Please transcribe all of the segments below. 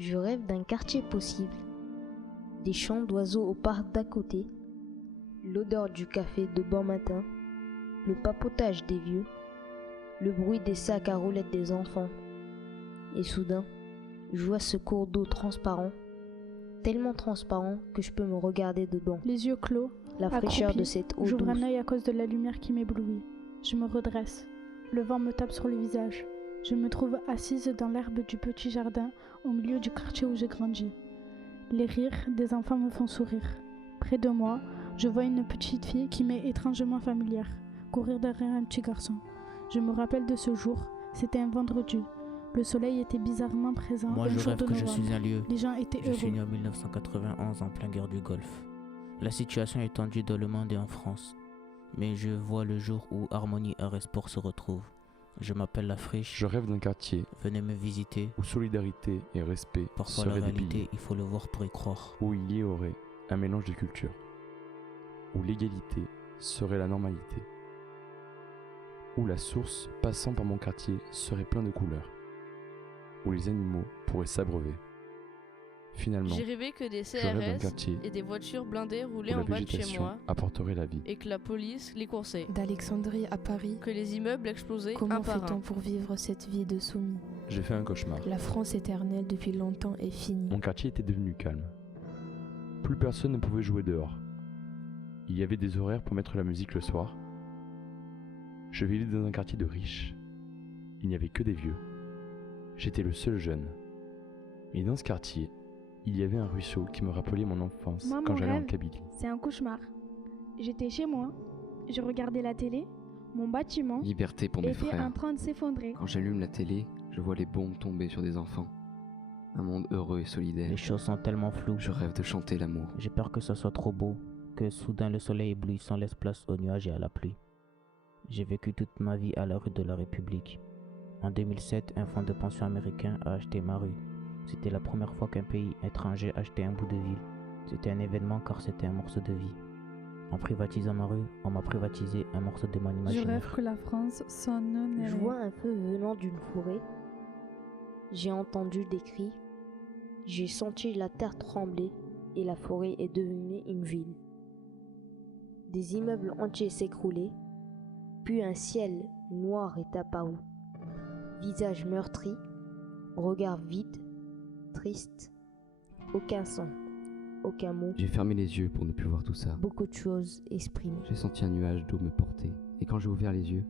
Je rêve d'un quartier possible, des chants d'oiseaux au parc d'à côté, l'odeur du café de bon matin, le papotage des vieux, le bruit des sacs à roulettes des enfants. Et soudain, je vois ce cours d'eau transparent, tellement transparent que je peux me regarder dedans. Les yeux clos, La fraîcheur de cette eau j'ouvre douce. un œil à cause de la lumière qui m'éblouit. Je me redresse. Le vent me tape sur le visage. Je me trouve assise dans l'herbe du petit jardin au milieu du quartier où j'ai grandi. Les rires des enfants me font sourire. Près de moi, je vois une petite fille qui m'est étrangement familière, courir derrière un petit garçon. Je me rappelle de ce jour, c'était un vendredi. Le soleil était bizarrement présent. Moi, je rêve que je suis un lieu. Les gens étaient Je heureux. suis né en 1991 en plein guerre du Golfe. La situation est tendue dans le monde et en France. Mais je vois le jour où Harmonie Arrêt Sport se retrouve. Je m'appelle La Friche. Je rêve d'un quartier Venez me visiter. où solidarité et respect Parfois la seraient des réalité, piliers, il faut le voir pour y croire. où il y aurait un mélange de cultures, où l'égalité serait la normalité, où la source passant par mon quartier serait plein de couleurs, où les animaux pourraient s'abreuver. Finalement, J'ai rêvé que des je rêve d'un CRS quartier et des voitures blindées où roulaient la en bas de chez végétation moi apporterait la vie. et que la police les coursait. D'Alexandrie à Paris, Que les immeubles explosaient comment un par fait-on un. pour vivre cette vie de soumis? J'ai fait un cauchemar. La France éternelle depuis longtemps est finie. Mon quartier était devenu calme. Plus personne ne pouvait jouer dehors. Il y avait des horaires pour mettre la musique le soir. Je vivais dans un quartier de riches. Il n'y avait que des vieux. J'étais le seul jeune. Mais dans ce quartier, il y avait un ruisseau qui me rappelait mon enfance Moi, quand mon j'allais en rêve, Kabylie. C'est un cauchemar. J'étais chez moi, je regardais la télé, mon bâtiment Liberté pour mes était frères. en train de s'effondrer. Quand j'allume la télé, je vois les bombes tomber sur des enfants. Un monde heureux et solidaire. Les choses sont tellement floues. Je rêve de chanter l'amour. J'ai peur que ce soit trop beau, que soudain le soleil éblouissant laisse place aux nuages et à la pluie. J'ai vécu toute ma vie à la rue de la République. En 2007, un fonds de pension américain a acheté ma rue. C'était la première fois qu'un pays étranger achetait un bout de ville. C'était un événement car c'était un morceau de vie. En privatisant ma rue, on m'a privatisé un morceau de mon Je imaginaire. rêve que la France sonne Je vois un feu venant d'une forêt. J'ai entendu des cris. J'ai senti la terre trembler et la forêt est devenue une ville. Des immeubles entiers s'écroulaient, puis un ciel noir est apparu. Visage meurtri, regard vide, triste, aucun son, aucun mot, J'ai fermé les yeux pour ne plus voir tout ça. beaucoup de choses exprimées. J'ai senti un nuage d'eau me porter. Et quand j'ai ouvert les yeux,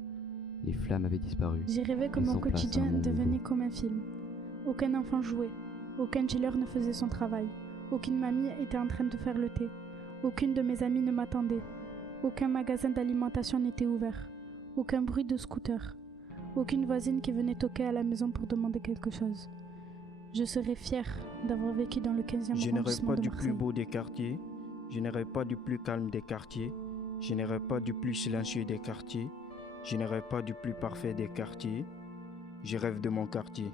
les flammes avaient disparu. J'ai rêvé que Laissant mon place à un quotidien monde devenait nouveau. comme un film. Aucun enfant jouait, aucun dealer ne faisait son travail, aucune mamie était en train de faire le thé, aucune de mes amies ne m'attendait, aucun magasin d'alimentation n'était ouvert, aucun bruit de scooter, aucune voisine qui venait toquer à la maison pour demander quelque chose. Je serais fière d'avoir vécu dans le 15e Je ne rêve arrondissement pas de du plus Marseille. beau des quartiers, je ne rêve pas du plus calme des quartiers, je ne rêve pas du plus silencieux des quartiers, je ne rêve pas du plus parfait des quartiers, je rêve de mon quartier.